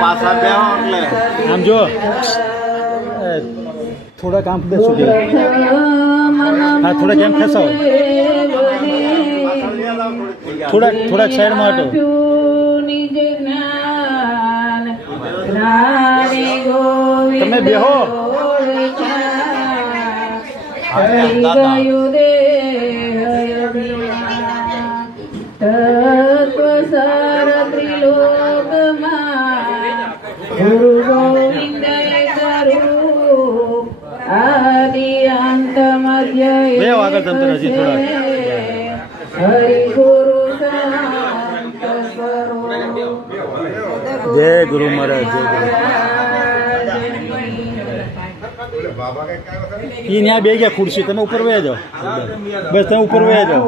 પાછા બે એટલે આમ જો થોડા કામ દેશું કે હા થોડા કેમ ખસાવો થોડાક સાઈડમાં હટો તમે બેહો તત્વસર ત્રિલોકમાં ગુરુ ગોવિંદ આદિ અંત મધ્ય બે આગળ તમે હજી થોડા હરિ ગુરુ જય ગુરુ મહારાજ જય ગુરુ ઈ ન્યા બે ગયા ખુરશી તમે ઉપર વયા જાઓ બસ તમે ઉપર વયા જાઓ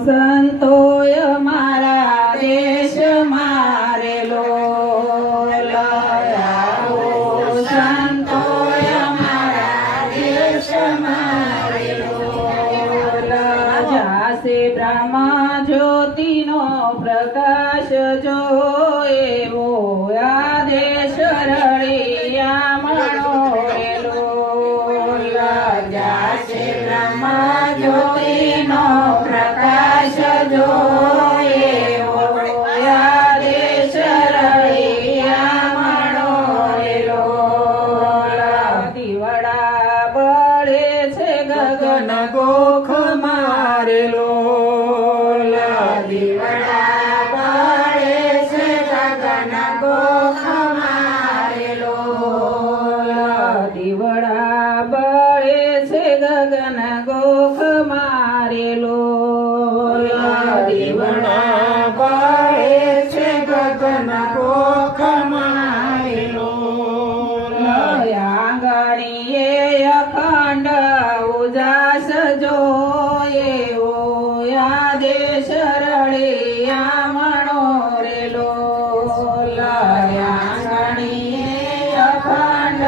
સંતોય મારા દેશ મારેલો સંતોય મારા દેશ મારેલો જાસે બ્રહ્મા જ્યોતિનો પ્રકાશ જો એવો આદેશ રળિયા મણોરેલો જાસે બ્રહ્મા જ્યોતિનો પ્રકાશ જો એવો આદેશ રળિયા મણોરેલો દીવડા બળે છે ગગન ગોખ મારેલો દીવડા બળે છે ગગન ગોખ મારેલો દીવડા બળે છે ગગન ગોખ મારેલો દીવડા બળે છે ગગન ગોખ મારેલો આંગણીએ અખંડ ઉજાસ જોયેવો આદેશ રળિયા મણોરેલો આંગણીએ અખંડ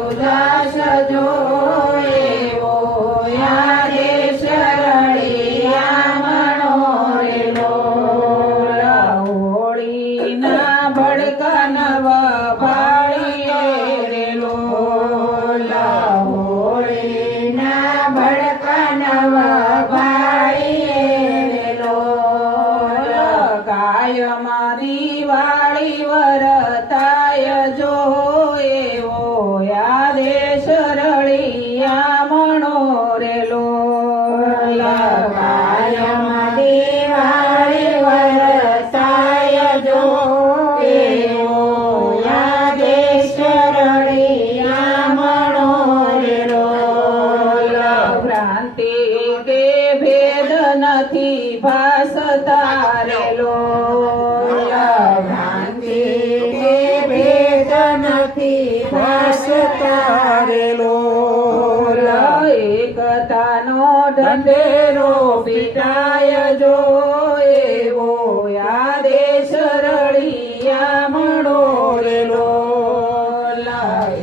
ઉજાસ જોયેવો આદેશ રળિયા મણોરેલો હોળીના ભડકા નવ ભાળીએ રેલો હોળીના ભડકા નવ ભાળીએ રેલો કાયમાં દિવાળી વરતાય જો એવો આદેશ રળિયા મણોરેલો કાયમાં દિવાળી વરતાય જો એવો આદેશ રળિયા મણોરેલો ભ્રાંતિ કે ભેદ નથી ભાસતા રેલો ભ્રાંતિ કે ભેદ નથી ભાસતા રેલો એકતાનો ઢંઢેરો પીટાય જો એવો આદેશ રળિયા મણોરેલો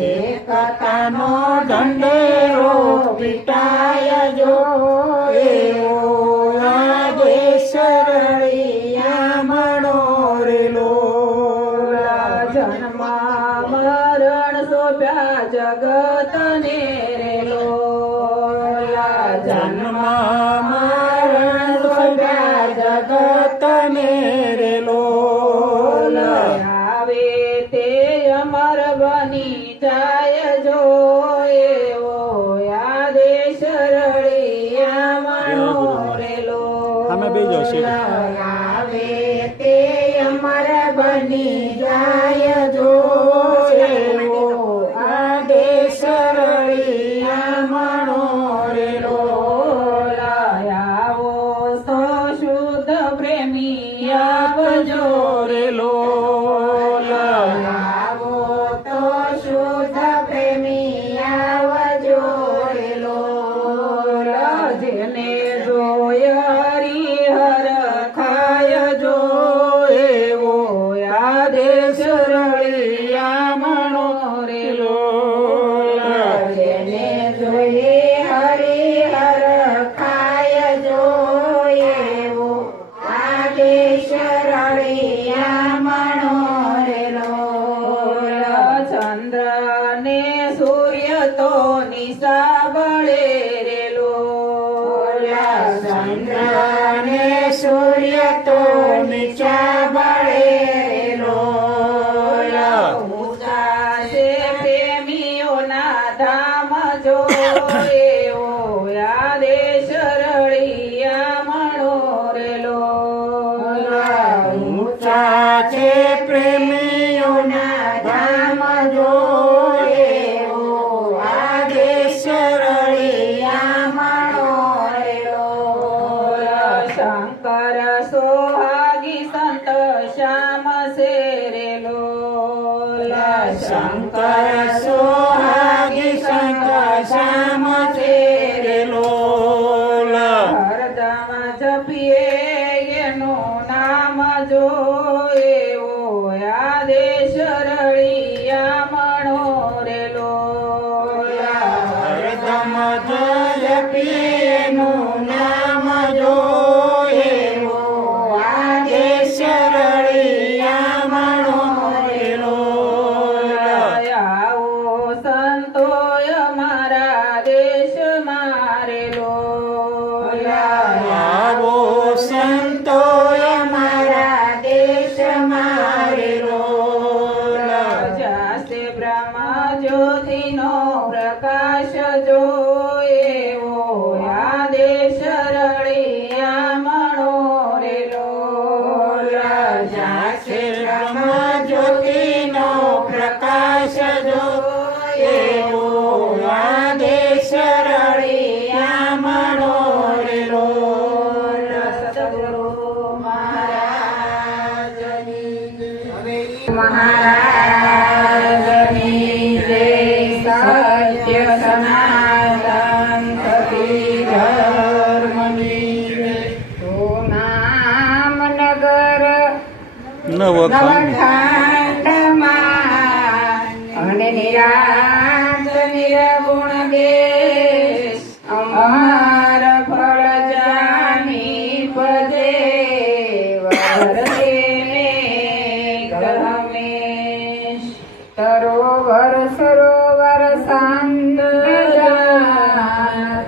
એકતાનો ઢંઢેરો પીટાય જો એવો આદેશ રળિયા મણોરેલો જન્મ મરણ સોપ્યા જગતને રેલો જન્મ મરણ સોપ્યા જગતને રેલો આવે તે અમર બની જાય જો એવો આદેશ રળિયા મણોરેલો આવે તે અમર બની જાય જો એવો આદેશ રળિયા મણોરેલો આવો તો શુદ્ધ પ્રેમી આવજો રેલો આવો તો શુદ્ધ પ્રેમી આવજો રેલો જેને જોય હરિહર ખાય જો એવો આદેશ રળિયા મણોરેલો જેને જોયે હરિહર ખાય જો એવો આદેશ રળિયા મણો નીચા બળેલો ઊંચા છે પ્રેમીઓના ધામ જો એવો આદેશ રળિયા મણોરેલો ઊંચા છે પ્રેમીઓના ધામ જો એવો આદેશ રળિયા મણોરેલો શંકર સોહાગી સંત શ્યામ સેરેલો શંકર સોહાગી શંકર શ્યામ તેરેલો હરદમ જપીએ એનું નામ જો એવો આદેશ રળિયા મણોરેલો હરદમ જય પીનું નામ જો એવો આદેશ રળિયા મણોરેલો આવો સંતોય મારા દેશ મારેલો આવો સંતોય મારા દેશ મારેલો જાસે બ્રહ્મ જ્યોતિનો પ્રકાશ જો એવો આદેશ રળિયા મણોરેલો જાશે બ્રહ્મ જ્યોતિનો પ્રકાશ જો એવો આદેશ રળિયા મણોરેલો સદગુરુ મહારાજની જય સત્ય સનાતન સતી ધર્મની જય સોનામનગર નવખંડમાં અને નિરાંત નિર્ગુણ દેશ અમાર ફળ જાની પદે વરદે ગરમેશ સરોવર સરોવર સાંદ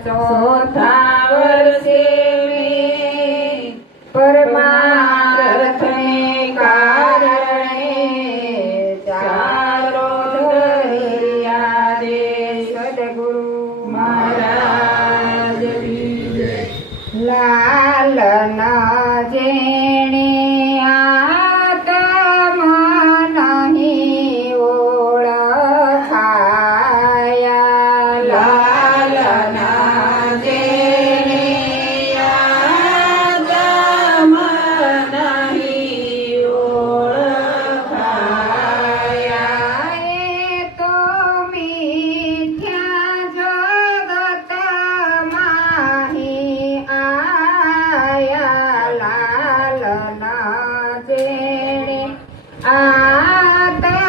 ચોથા વર્ષે પરમાર્થને કારણે ચારો દરિયા દે સદગુરુ મહારાજ લાલના જેણે આત્મા નહીં ઓળખાયા લાલના જેણે આત્મા નહીં ઓળખાયા એ તો મિથ્યા જગતમાં આયા લાલના જેણે આત્મા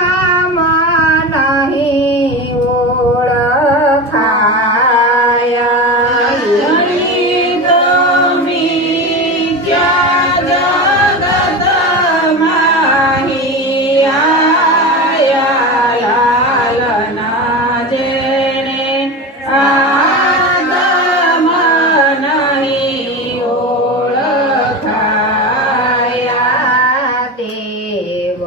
નહીં ઓળખાયા દેવ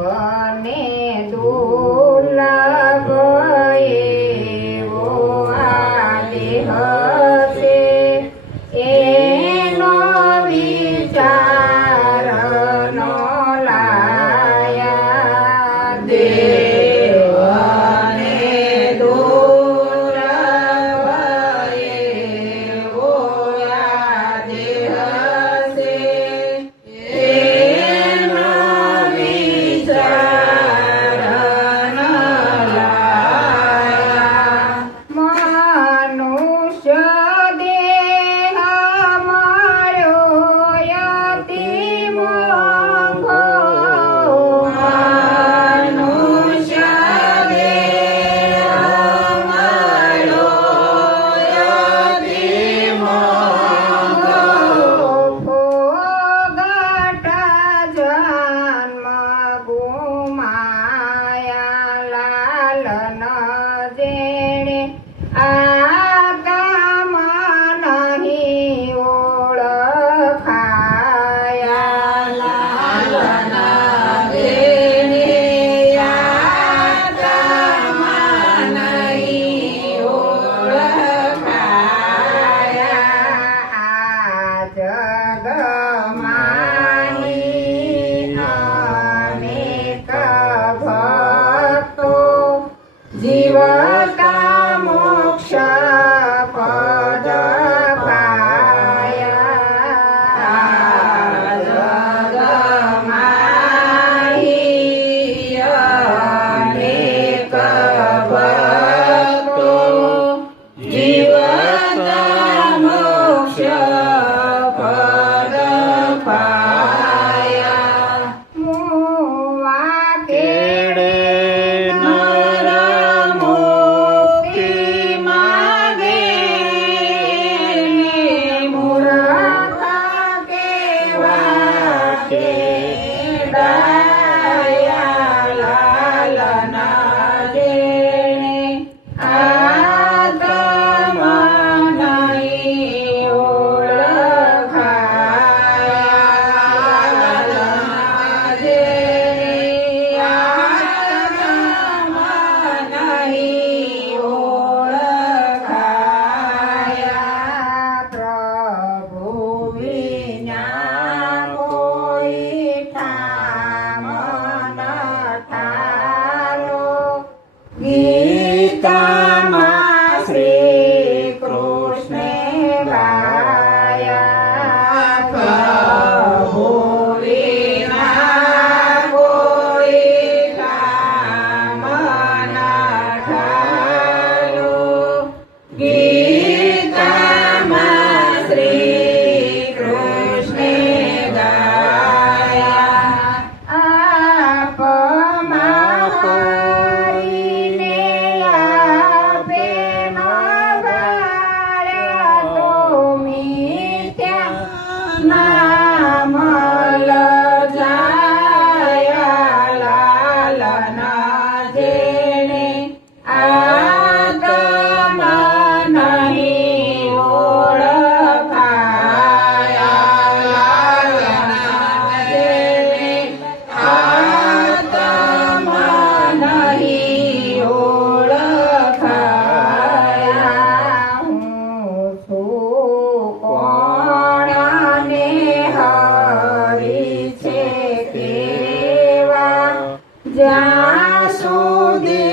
જ્યાં સુધી